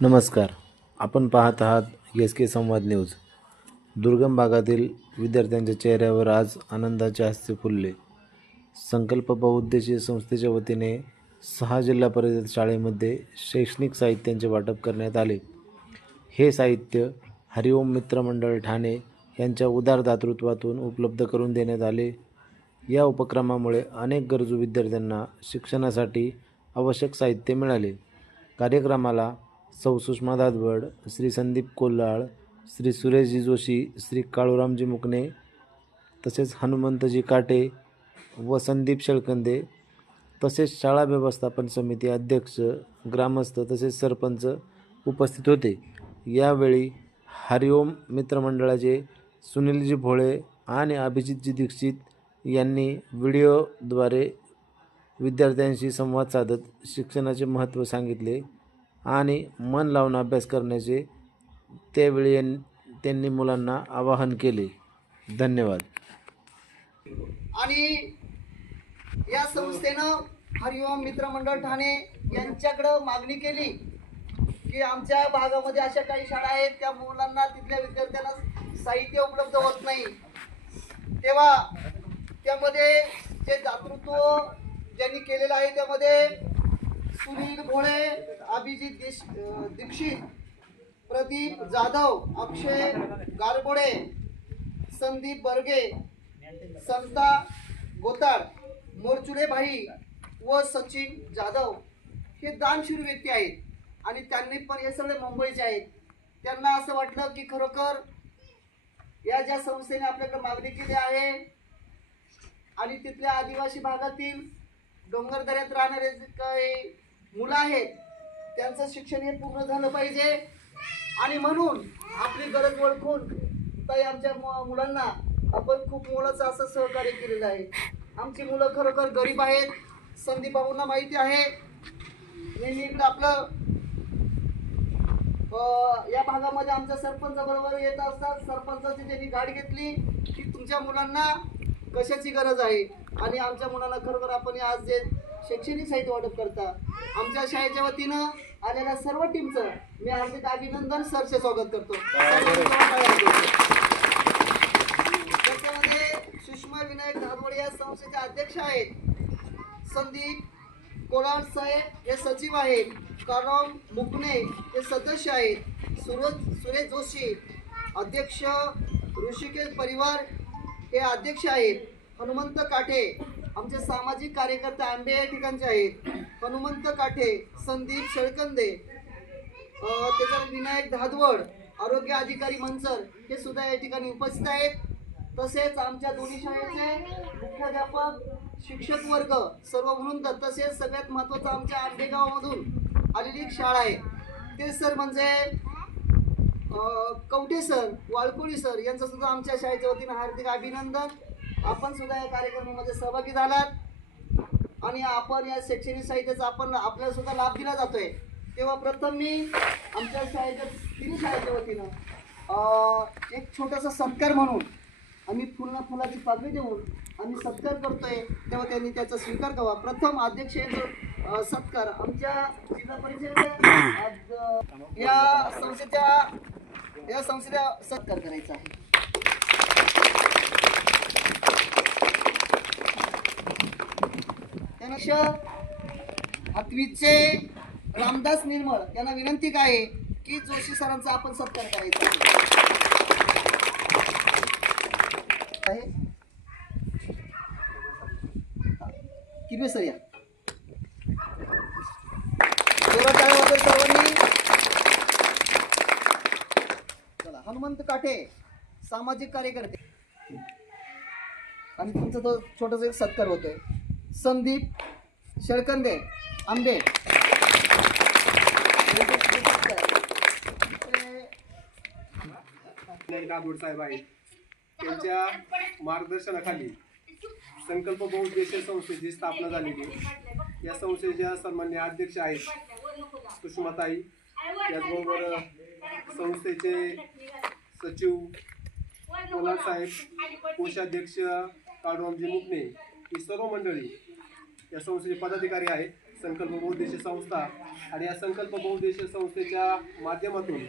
नमस्कार. आपण पाहत आहात SK संवाद न्यूज. दुर्गम भागातील विद्यार्थ्यांच्या चेहऱ्यावर आज आनंदाचे हास्य फुलले. संकल्प बहुउद्देशीय संस्थेच्या वतीने 6 जिल्हा परिषद शाळेमध्ये शैक्षणिक साहित्याचे वाटप करण्यात आले. हे साहित्य हरिओम मित्र मंडळ ठाणे यांच्या उदार दातृत्वातून उपलब्ध करून देण्यात आले. या उपक्रमामुळे अनेक गरजू विद्यार्थ्यांना शिक्षणासाठी आवश्यक साहित्य मिळाले. कार्यक्रमाला सौ सुषमा दादवड, श्री संदीप कोल्हाळ, श्री सुरेशजी जोशी, श्री काळूरामजी मुकणे, तसेच हनुमंतजी काटे व संदीप शेळकंदे, तसेच शाळा व्यवस्थापन समिती अध्यक्ष, ग्रामस्थ तसेच सरपंच उपस्थित होते. यावेळी हरिओम मित्रमंडळाचे सुनीलजी भोळे आणि अभिजितजी दीक्षित यांनी व्हिडिओद्वारे विद्यार्थ्यांशी संवाद साधत शिक्षणाचे महत्त्व सांगितले आणि मन लावून अभ्यास करण्याचे त्यावेळी त्यांनी मुलांना आवाहन केले. धन्यवाद. आणि या संस्थेनं हरिओम मित्रमंडळ ठाणे यांच्याकडं मागणी केली की आमच्या भागामध्ये अशा काही शाळा आहेत त्या मुलांना तिथल्या विद्यार्थ्यांना साहित्य उपलब्ध होत नाही. तेव्हा त्यामध्ये जे दातृत्व ज्यांनी केलेलं आहे त्यामध्ये सुनील भोळे, अभिजित दीक्षित, प्रदीप जाधव, अक्षय गारगोडे, संदीप बर्गे, संता गोताळ, मोरचुले भाई व सचिन जाधव हे दानशूर व्यक्ती आहेत आणि त्यांनी पण हे सगळे मुंबईचे आहेत. त्यांना असं वाटलं की खरोखर या ज्या संस्थेने आपल्याकडे मागणी केली आहे आणि तिथल्या आदिवासी भागातील डोंगरदऱ्यात राहणारे जे काही मुलं आहेत त्यांचं शिक्षण हे पूर्ण झालं पाहिजे आणि म्हणून आपली गरज ओळखून ताई आमच्या मुलांना आपण खूप मोलाचं असं सहकार्य केलेलं आहे. आमची मुलं खरोखर गरीब आहेत. संदीप भाऊंना माहिती आहे. नेहमी इकडं आपलं या भागामध्ये आमच्या सरपंच बरोबर येत असतात. सरपंचाची त्यांनी गाडी घेतली की तुमच्या मुलांना कशाची गरज आहे आणि आमच्या मुलांना खरोखर आपण आज जे शैक्षणिक साहित्य वाटप करता आमच्या शाळेच्या वतीनं आलेल्या सर्व टीमचं मी हार्दिक अभिनंदन सरचे स्वागत करतो. त्याच्यामध्ये सुषमा विनायक दादवडे या संस्थेचे अध्यक्ष आहेत. संदीप कोलाळ साहेब हे सचिव आहेत. काळूराम मुकणे हे सदस्य आहेत. सुरेश जोशी अध्यक्ष. ऋषिकेश परिवार हे अध्यक्ष आहेत. हनुमंत काठे आमचे सामाजिक कार्यकर्ते आंबे या ठिकाणचे आहेत. हनुमंत काठे, संदीप शेळकंदे, त्याच्यावर विनायक धादवड, आरोग्य अधिकारी मंचर हे सुद्धा या ठिकाणी उपस्थित आहेत. तसेच आमच्या दोन्ही शाळेचे मुख्याध्यापक, शिक्षक वर्ग सर्व म्हणून तसेच सगळ्यात महत्त्वाचं आमच्या आंबेगावमधून आलेली शाळा आहे ते सर म्हणजे कवठे सर, वाळकोळी सर यांचं सुद्धा आमच्या शाळेच्या वतीनं हार्दिक अभिनंदन. आपण सुद्धा या कार्यक्रमामध्ये सहभागी झालात आणि आपण या शैक्षणिक साहित्याचा आपल्याला सुद्धा लाभ दिला जातोय. तेव्हा प्रथम मी आमच्या शाळेच्या तिन्ही शाळेच्या वतीनं एक छोटासा सत्कार म्हणून आम्ही फुलाची पाकळी देऊन आम्ही सत्कार करतोय तेव्हा त्यांनी त्याचा स्वीकार करावा. प्रथम अध्यक्ष सत्कार आमच्या जिल्हा परिषदेच्या या संस्थेचा सत्कार करायचा आहे. हातवीचे रामदास निर्मळ यांना विनंती काय की जोशी सरांचा आपण सत्कार करायचा आहे. किरवे सर या सर्वांनी. चला, हनुमंत काठे सामाजिक कार्यकर्ते आणि तुमचा तो छोटासा एक सत्कार होतोय. संदीप शेळकंदे आंबे दादवड साहेब आहेत. त्यांच्या मार्गदर्शनाखाली संकल्प बहुउद्देशीय संस्थेची स्थापना झालेली. या संस्थेच्या सन्माननीय अध्यक्ष आहेत सुषमाताई. त्याचबरोबर संस्थेचे सचिव कोलाळ साहेब, कोषाध्यक्ष काळूरामजी मुकणे ही सर्व मंडळी या संस्थेचे पदाधिकारी आहेत. संकल्प बहुउद्देशीय संस्था आणि या संकल्प बहुउद्देशीय संस्थेच्या माध्यमातून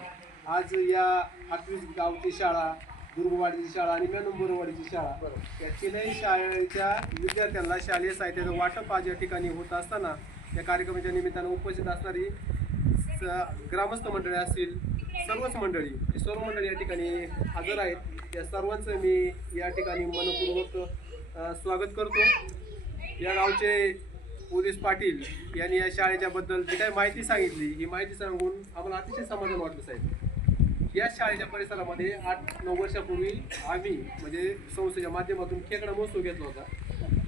आज या 8वी गावची शाळा, दुर्गवाडीची शाळा आणि मेनंबरवाडीची शाळा या तीनही शाळेच्या विद्यार्थ्यांना शालेय साहित्याचं वाटप आज या ठिकाणी होत असताना या कार्यक्रमाच्या निमित्तानं उपस्थित असणारी ग्रामस्थ मंडळी असतील, सर्वच मंडळी सर्व मंडळी या ठिकाणी हजर आहेत. या सर्वांचं मी या ठिकाणी मनपूर्वक स्वागत करतो. या गावचे पोलीस पाटील यांनी या शाळेच्या बद्दल जी काही माहिती सांगितली ही माहिती सांगून आम्हाला अतिशय समाधान वाटलं साहेब. या शाळेच्या परिसरामध्ये 8-9 वर्षापूर्वी आम्ही म्हणजे संस्थेच्या माध्यमातून खेकडा महोत्सव घेतला होता.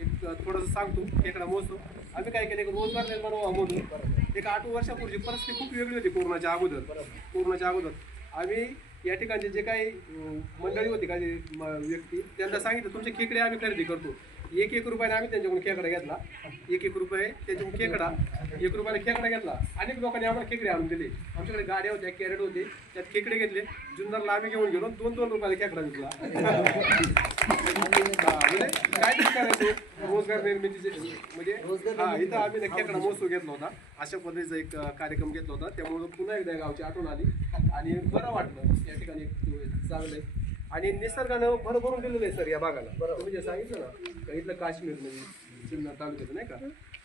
एक थोडंसं सांगतो. खेकडा महोत्सव आम्ही काय केलं, एक रोजगार निर्माण व्हावा म्हणून एक 8 वर्षापूर्वीची परिस्थिती खूप वेगळी होती. कोरोनाच्या अगोदर आम्ही या ठिकाणचे जे काही मंडळी होती, काही व्यक्ती, त्यांना सांगितलं तुमचे खेकडे आम्ही खरेदी करतो. 1 रुपयाने आम्ही त्यांच्याकडून खेकडा घेतला. 1 रुपये त्याच्याकडून खेकडा, 1 रुपयाने खेकडा घेतला. अनेक लोकांनी आम्हाला खेकडे आणून दिले. आमच्याकडे गाड्या होत्या, कॅरेट होते, त्यात खेकडे घेतले. जुन्नरला आम्ही घेऊन गेलो, 2-2 रुपयाला खेकडा विकला. म्हणजे काय करायचं रोजगार निर्मितीचे म्हणजे इथं आम्ही खेकडा महोत्सव घेतला होता. अशा पद्धतीचा एक कार्यक्रम घेतला होता. त्यामुळे पुन्हा एकदा गावची आठवण आली आणि बरं वाटलं. या ठिकाणी चांगलं आहे आणि निसर्गानं भरभरून दिलेलं आहे सर या भागाला. तुम्ही जे सांगितलं ना इथलं काश्मीर म्हणजे जुन्नर तालुक्याचं नाही का,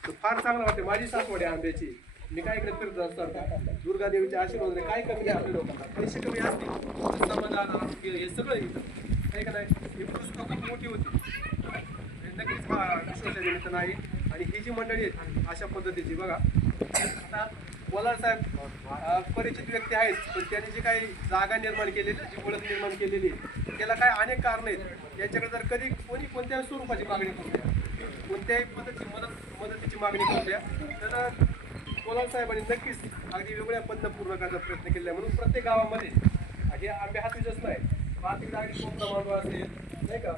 तर फार चांगलं वाटतं. माझी सासवड आहे आंब्याची. मी काय इकडे फिरत असतात दुर्गादेवीच्या आशीर्वादाने काय कमी आहे आपल्या लोकांना, पैसे कमी असतील समाधान आरोग्य हे सगळं येतं नाही का. नाही ही पुस्तकं खूप मोठी होती नक्कीच विश्वासाच्या निमित्तानं आहे. आणि ही जी मंडळी आहेत अशा पद्धतीची बघा. आता बोलार साहेब परिचित व्यक्ती आहेत, पण त्यांनी जी काही जागा निर्माण केलेली, जी ओळख निर्माण केलेली त्याला काय अनेक कारणं आहेत. यांच्याकडे जर कधी कोणी कोणत्याही स्वरूपाची मागणी करू द्या, कोणत्याही पद्धतीची मदतीची मागणी करू द्या, तर बोलार साहेबांनी नक्कीच अगदी वेगळ्या पद्धत पूर्ण करण्याचा प्रयत्न केला आहे. म्हणून प्रत्येक गावामध्ये हे आंबे हातीचंच नाही, तिकडे अगदी कोणता मांडवा असेल नाही का,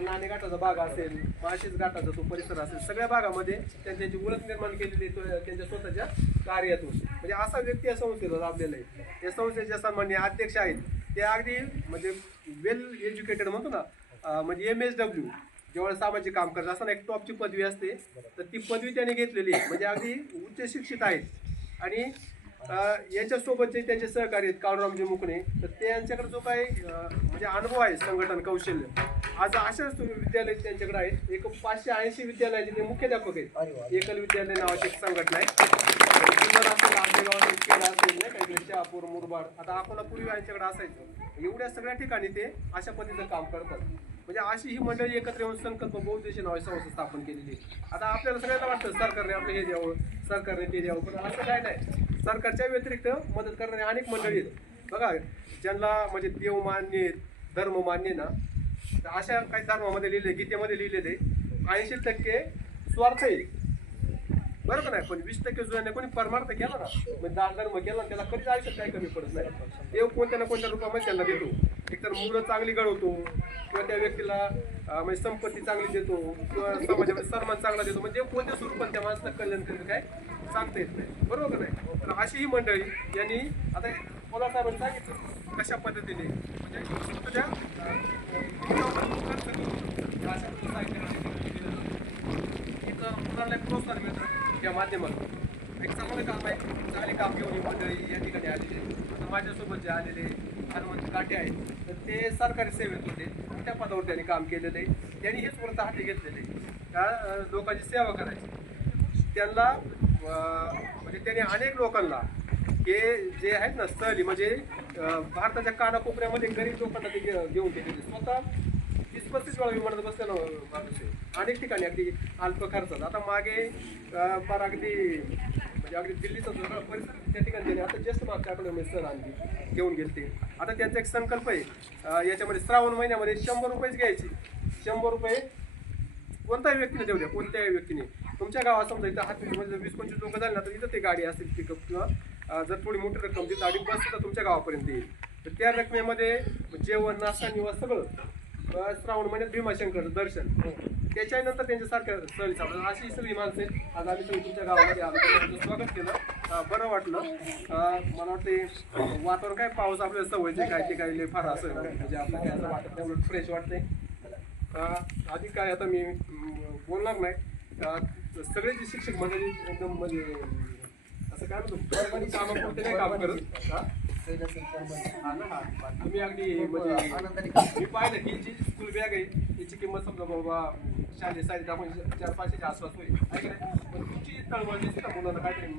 नाणे घाटाचा भाग असेल, माळशेज घाटाचा तो परिसर असेल, सगळ्या भागामध्ये त्यांची ओळख निर्माण केलेली त्यांच्या स्वतःच्या कार्यातून. म्हणजे असा व्यक्ती या संस्थेला लाभलेला आहे. या संस्थेचे सन्माननीय अध्यक्ष आहेत ते अगदी म्हणजे वेल एज्युकेटेड म्हणतो ना, म्हणजे MSW जेव्हा सामाजिक काम करत असताना एक टॉपची पदवी असते, तर ती पदवी त्यांनी घेतलेली आहे. म्हणजे अगदी उच्च शिक्षित आहेत. आणि यांच्यासोबतचे त्यांचे सहकारी आहेत काळूरामजी मुकणे, तर ते यांच्याकडे जो काही म्हणजे अनुभव आहे संघटन कौशल्य, आज अशाच विद्यालय त्यांच्याकडे आहेत. एक 580 विद्यालयाचे ते मुख्याध्यापक आहेत. एकल विद्यालय नावाची एक संघटना आहे. शहापूर, मुरबाड, आता अकोला पूर्वी यांच्याकडे असायचं. एवढ्या सगळ्या ठिकाणी ते अशा पद्धतीचं काम करतात. म्हणजे अशी ही मंडळी एकत्र येऊन संकल्प बहुउद्देशीय नावाची संस्था स्थापन केलेली. आता आपल्याला सगळ्यांना वाटतं सरकारने आपलं हे द्यावं, सरकारने ते द्यावं, पण असं काय नाही. सरकारच्या व्यतिरिक्त मदत करणारे अनेक मंडळी आहेत बघा, ज्यांना म्हणजे देव मान्य आहेत, धर्म मान्य ना, तर अशा काही धर्मामध्ये लिहिले, गीतेमध्ये लिहिलेले 80% स्वार्थ आहे बरोबर नाही, पण 20% जुन्याने कोणी परमार्थ केला ना, म्हणजे दान धर्म केला ना, त्याला कधीच आयुष्यात काही कमी पडत नाही. देव कोणत्या ना कोणत्या रूपामध्ये त्यांना देतो. एकतर मुलं चांगली घडवतो, किंवा त्या व्यक्तीला म्हणजे संपत्ती चांगली देतो, किंवा समाजामध्ये सन्मान चांगला देतो. म्हणजे कोणत्या स्वरूपात त्या माणसाला कल्याण करेल काय सांगता येत नाही बरोबर नाही. तर अशी ही मंडळी यांनी आता बोला साहेबांनी सांगितलं कशा पद्धतीने म्हणजे स्वतःच्या मुलांना प्रोत्साहन मिळतं त्या माध्यमातून. एक चांगलं काम आहे, चांगले काम घेऊन ही मंडळी या ठिकाणी आलेले. आता माझ्यासोबत जे आलेले हनुमंत काटे आहेत, तर ते सरकारी सेवेत होते, मोठ्या पदावर त्यांनी काम केलेलं आहे. त्यांनी हेच व्रत हाती घेतलेले त्या लोकांची सेवा करायची. त्यांना म्हणजे त्यांनी अनेक लोकांना हे जे आहेत ना स्थळी म्हणजे भारताच्या कानाकोपऱ्यामध्ये गरीब लोकांना ते घेऊन गेलेले. स्वतः 30-35 वेळा विमानात बसलेला माणूस आहे. अनेक ठिकाणी अगदी अल्प खर्चात. आता मागे फार अगदी म्हणजे अगदी दिल्लीचा जो परिसर त्या ठिकाणी त्यांनी आता जास्त मागच्या आठवड्यामध्ये सर आणली घेऊन गेले. आता त्यांचा एक संकल्प आहे याच्यामध्ये श्रावण महिन्यामध्ये 100 रुपयेच घ्यायचे. 100 रुपये कोणत्याही व्यक्तीने देऊ द्या, कोणत्याही व्यक्तीने. तुमच्या गावात समजा इथं हातमध्ये 20-25 लोक झाले ना, तर इथं ते गाडी असेल पिकअप, किंवा जर थोडी मोठी रक्कम तिथं गाडी बस तर तुमच्या गावापर्यंत येईल. तर त्या रकमेमध्ये जेवण, नाश्ता, निवास सगळं. श्रावण महिन्यात भीमाशंकर दर्शन, त्याच्यानंतर त्यांच्यासारख्या सहली चालू. अशी सगळी माणसं आहेत. आज आम्ही सगळी तुमच्या गावामध्ये आलो, स्वागत केलं, बरं वाटलं. मला वाटते वातावरण काय पाऊस आपल्याला सवयचे काय ते काय फार असं म्हणजे आपलं काय असं वाटत नाही, फ्रेश वाटतंय. आधी काय आता मी बोलणार नाही. सगळे जे शिक्षक मंडळी एकदम म्हणजे असं काय म्हणतो कामापुरते नाही काम करत. हा? हा ना, हा. तुम्ही अगदी म्हणजे मी पाहिलं की जी स्कूल बॅग आहे याची किंमत समजा बाबा शालेय साहित्य आपण 400-500च्या आसपास होईल आहे का नाही. पण तुमची जी तळमळ दिसते ना मुलांना काहीतरी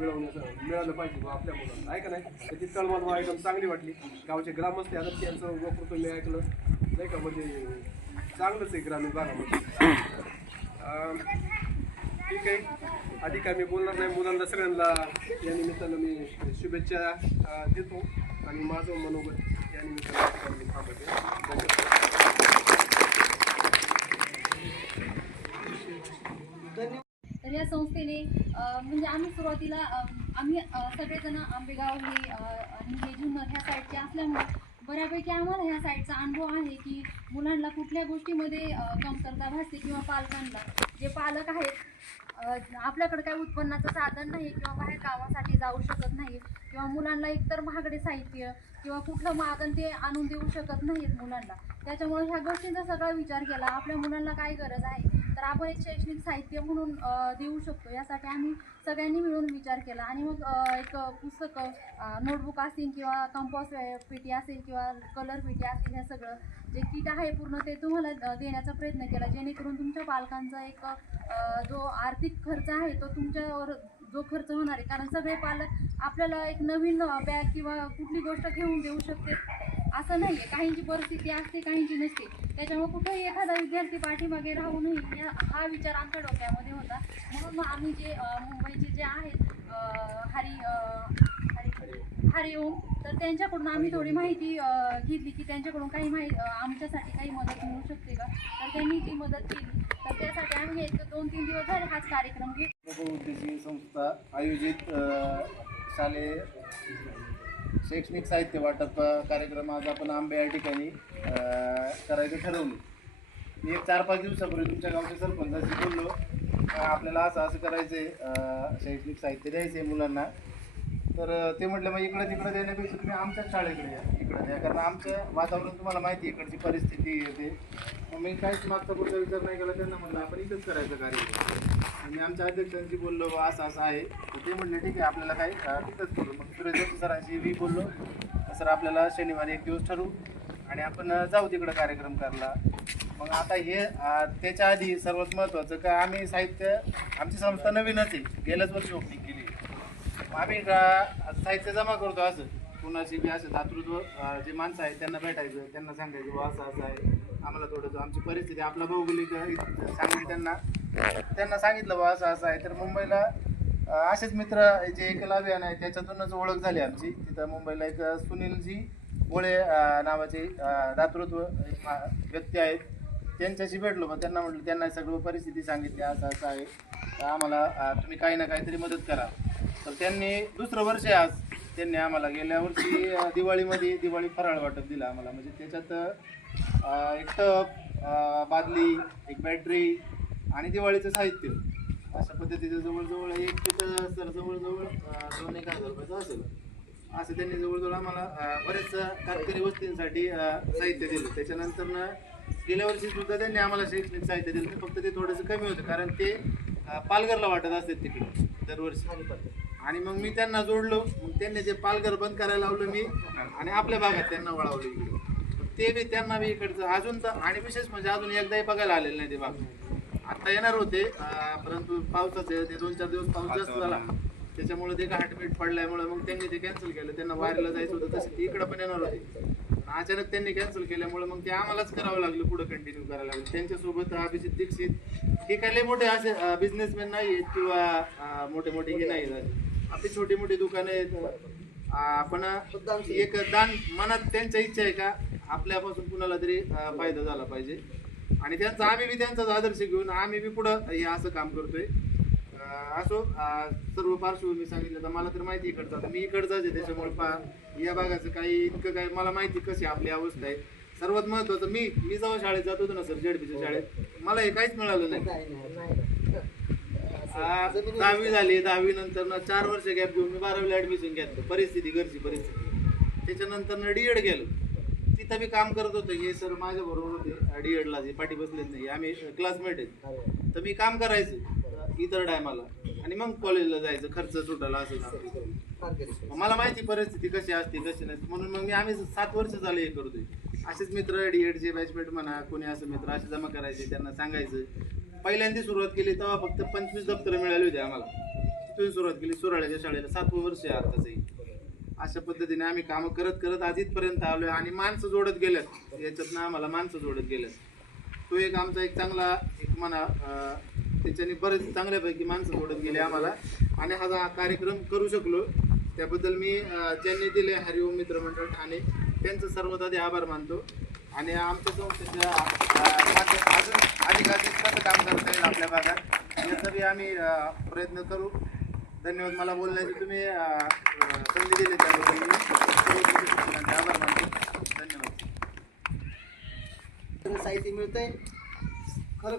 मिळालं पाहिजे बा आपल्या मुलांना आहे का नाही. तर ती तळमळ मला एकदम चांगली वाटली. गावचे ग्रामस्थ आता त्यांचं वक्तव्य मी ऐकलं नाही का, म्हणजे चांगलंच आहे ग्रामीण भागामध्ये. ठीक आहे, अधिक मी बोलणार नाही. मुलांना सगळ्यांना या निमित्तानं मी शुभेच्छा देतो आणि माझं मनोगत या निमित्तानं मी थांबवते. धन्यवाद. तर या संस्थेने म्हणजे आम्ही सुरुवातीला आम्ही सगळेजण आंबेगाव हे आणि हे जुन्नर ह्या साईडचे असल्यामुळे बऱ्यापैकी आम्हाला ह्या साईडचा अनुभव आहे की मुलांना कुठल्या गोष्टीमध्ये कमतरता भासते किंवा पालकांना जे पालक आहेत आपल्याकडे काही उत्पन्नाचं साधन नाही किंवा बाहेर गावासाठी जाऊ शकत नाही किंवा मुलांना एकतर महागडे साहित्य किंवा कुठलं मागण ते आणून देऊ शकत नाहीत मुलांना. त्याच्यामुळे ह्या गोष्टींचा सगळा विचार केला. आपल्या मुलांना काय गरज आहे तर आपण एक शैक्षणिक साहित्य म्हणून देऊ शकतो, यासाठी आम्ही सगळ्यांनी मिळून विचार केला. आणि मग एक पुस्तकं, नोटबुक असतील किंवा कंपॉस पेटी असेल किंवा कलर पेटी असेल, हे सगळं जे किट आहे पूर्ण ते तुम्हाला देण्याचा प्रयत्न केला, जेणेकरून तुमच्या पालकांचा एक जो आर्थिक खर्च आहे तो तुमच्यावर जो खर्च होणार आहे, कारण सगळे पालक आपल्याला एक नवीन बॅग किंवा कुठली गोष्ट घेऊन देऊ शकते असं नाही आहे. काहींची परिस्थिती असते, काहींची नसते. त्याच्यामुळे कुठेही एखादा विद्यार्थी पाठीमागे राहू नये हा विचार आमच्या डोक्यामध्ये होता. म्हणून मग आम्ही जे मुंबईचे जे आहेत हरिओम, तर त्यांच्याकडून आम्ही थोडी माहिती घेतली की त्यांच्याकडून काही आमच्यासाठी काही मदत मिळू शकते का, तर त्यांनी ती मदत केली. तर त्यासाठी आम्ही एक 2-3 दिवस झाले हाच कार्यक्रम घेतला. बहुउद्देशीय संस्था आयोजित शालेय शैक्षणिक साहित्य वाटप कार्यक्रम आज आपण आंबे या ठिकाणी करायचं ठरवलं. मी एक 4-5 दिवसापूर्वी तुमच्या गावच्या सरपंचाशी बोललो, आपल्याला असं करायचं आहे, शैक्षणिक साहित्य द्यायचं आहे मुलांना. तर ते म्हटलं मग इकडं तिकडं देण्यापेक्षा तुम्ही आमच्याच शाळेकडे या, इकडं द्या, कारण आमचं वातावरण तुम्हाला माहिती आहे, इकडची परिस्थिती येते. मग मी काहीच मागचा पुढचा विचार नाही केला. त्यांना म्हटलं आपण इथंच करायचं कार्यक्रम. आणि आमच्या अध्यक्षांशी बोललो, असं आहे. तर ते म्हटले ठीक आहे आपल्याला काय तिथंच करू. मग सुरेश जोशी सरांशी मी बोललो, सर आपल्याला शनिवारी एक दिवस ठरवू आणि आपण जाऊ तिकडं कार्यक्रम करायला. मग आता हे त्याच्या आधी सर्वात महत्त्वाचं का आम्ही साहित्य, आमची संस्था नवीनच आहे, गेल्याच वर्षी ओपनिंग केली. आम्ही साहित्य जमा करतो. असं कुणाची बी असं दातृत्व जे माणसं आहेत त्यांना भेटायचं, त्यांना सांगायचं बा असं आहे, आम्हाला थोडंसं आमची परिस्थिती आपला भौगोलिक सांगून त्यांना सांगितलं बा असं आहे. तर मुंबईला असेच मित्र जे एकल अभियान आहे त्याच्यातूनच ओळख झाली आमची. तिथं मुंबईला एक सुनीलजी बोळे नावाचे दातृत्व व्यक्ती आहेत, त्यांच्याशी भेटलो. मग त्यांना म्हटलं, त्यांना सगळं परिस्थिती सांगितली असं आहे, आम्हाला तुम्ही काही ना काहीतरी मदत करा. तर त्यांनी दुसरं वर्ष आहे आज, त्यांनी आम्हाला गेल्या वर्षी दिवाळी फराळ वाटप दिला आम्हाला. म्हणजे त्याच्यात एक टप, बादली, एक बॅटरी आणि दिवाळीचं साहित्य अशा पद्धतीचं जवळजवळ एक तिथं सर जवळजवळ 2-1 हजार रुपयाचं असेल. असं त्यांनी जवळजवळ आम्हाला बरेच कातकरी वस्तूंसाठी साहित्य दिलं. त्याच्यानंतर गेल्या वर्षी सुद्धा त्यांनी आम्हाला शैक्षणिक साहित्य दिलं, फक्त ते थोडंसं कमी होतं कारण ते पालघरला वाटत असतात तिकडे दरवर्षी. आणि मग मी त्यांना जोडलो. मग त्यांनी ते पालघर बंद करायला लावलं मी आणि आपल्या भागात त्यांना वळवलं इकडे. ते बी त्यांना बी इकडचं अजून तर, आणि विशेष म्हणजे अजून एकदाही बघायला आलेलं नाही ते भाग. आता येणार होते परंतु पावसाचे ते 2-4 दिवस पाऊस जास्त झाला, त्याच्यामुळे ते घाटपीट पडल्यामुळे मग त्यांनी ते कॅन्सल केलं. त्यांना वारीला जायचं होतं, तसे ते इकडं पण येणार होते. अचानक त्यांनी कॅन्सल केल्यामुळे मग ते आम्हालाच करावं लागलं, पुढं कंटिन्यू करायला लागलं. त्यांच्यासोबत अभिजित दीक्षित हे काही लय मोठे असे बिझनेसमॅन नाही आहेत किंवा मोठे हे नाही आहेत, आपली छोटी मोठी दुकानं आहेत. आपण एक दान मनात त्यांच्या इच्छा आहे का आपल्यापासून कुणाला तरी फायदा झाला पाहिजे, आणि त्यांचा आम्ही बी त्यांचाच आदर्श घेऊन आम्ही बी पुढं हे असं काम करतोय. असो सर्व पार्श्वभूमी सांगितलं तर मला तर माहिती इकडचं, आता मी इकडचाच आहे, त्याच्यामुळे या भागाचं काही इतकं काय मला माहिती कशी आपली अवस्था आहे. सर्वात महत्त्वाचं मी जेव्हा शाळेत जात होतो ना सर, जेडपीच्या शाळेत, मला हे काहीच मिळालं नाही. 10वी झाली, 10वी नंतर 4 वर्ष गॅप घेऊन मी 12वीला ॲडमिशन घेतलं, घरची परिस्थिती. त्याच्यानंतर डीएड गेलो, तिथं बी काम करत होतो. हे सर माझ्या बरोबर होते डीएडला, जे पाठी बसलेत नाही, आम्ही क्लासमेट आहेत. तर मी काम करायचो. इतर टायमाला आणि मग कॉलेजला जायचं, खर्च सुटायला असं झालं. फार गरीब. मला माहिती परिस्थिती कशी असते कशी नसते, म्हणून मग आम्ही 7 वर्ष झाले हे करतोय. असेच मित्र डीएडचे बॅचमेट म्हणा कोणी असं मित्र असे जमा करायचे, त्यांना सांगायचं. पहिल्यांदा सुरुवात केली तेव्हा फक्त 25 दप्तरं मिळाली होती आम्हाला. तिथून सुरुवात केली सुराळ्याच्या शाळेला. 7वं वर्ष आहे आताचंही. अशा पद्धतीने आम्ही कामं करत करत आज इथपर्यंत आलोय आणि माणसं जोडत गेल्यात. याच्यातनं आम्हाला माणसं जोडत गेल्यात. तो एक आमचा एक चांगला एक म्हणा, त्याच्याने बरेच चांगल्यापैकी माणसं जोडत गेले आम्हाला आणि हा कार्यक्रम करू शकलो. त्याबद्दल मी ज्यांनी दिले हरिओम मित्रमंडळ ठाणे त्यांचं सर्वात आधी आभार मानतो. आणि आमच्या संस्थेच्या अजून अधिकाधिक कसं काम करता येईल आपल्या भागात याचा बी आम्ही प्रयत्न करू. धन्यवाद. मला बोलण्याची तुम्ही संधी दिली त्याबद्दल मी आभार मानतो. धन्यवाद. साहित्य मिळतंय. खरं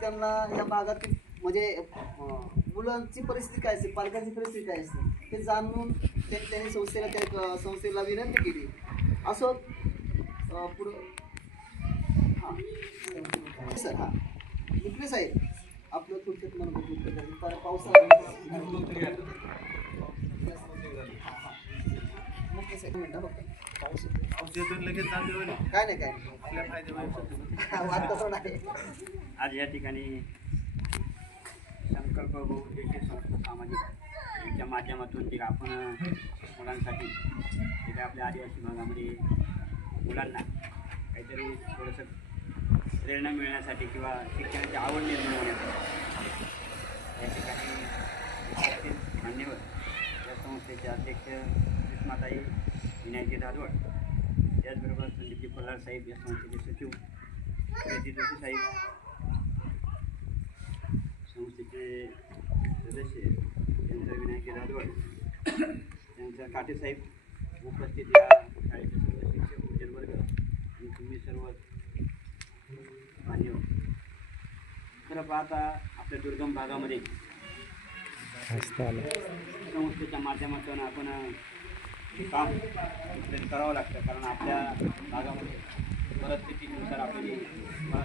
त्यांना या भागातील म्हणजे मुलांची परिस्थिती काय असते, पालकांची परिस्थिती काय असते ते जाणून त्यांनी संस्थेला विनंती केली. असं पुढं हां सर हां इकडे साहेब आपलं थोडक्यात मला पावसाळा लगेच काय नाही आपल्या फायद्यामध्ये वातावरण आहे. आज या ठिकाणी संकल्प बहुउद्देशीय संस्था सामाजिक यांच्या माध्यमातून जे आपण मुलांसाठी जे आपल्या आदिवासी भागामध्ये मुलांना काहीतरी थोडंसं प्रेरणा मिळण्यासाठी किंवा शिक्षणाची आवड निर्माण होण्यासाठी या ठिकाणी मान्यवर या संस्थेचे अध्यक्ष सुषमाताई विनायकजी धारवड, त्याचबरोबर संदीपजी पल्हार साहेब या संस्थेचे सचिव प्रीती जोशी साहेब, संस्थेचे सदस्य त्यांचं विनायकजी धारवड, त्यांचं काटेसाहेब, उपस्थित या शाळेचे सर्व शिक्षक उज्जैन वर्ग आणि तुम्ही सर्व मान्यवर. खरं पाहता आपल्या दुर्गम भागामध्ये संस्थेच्या माध्यमातून आपण हे काम करावं लागतं, कारण आपल्या भागामध्ये परिस्थितीनुसार आपली मला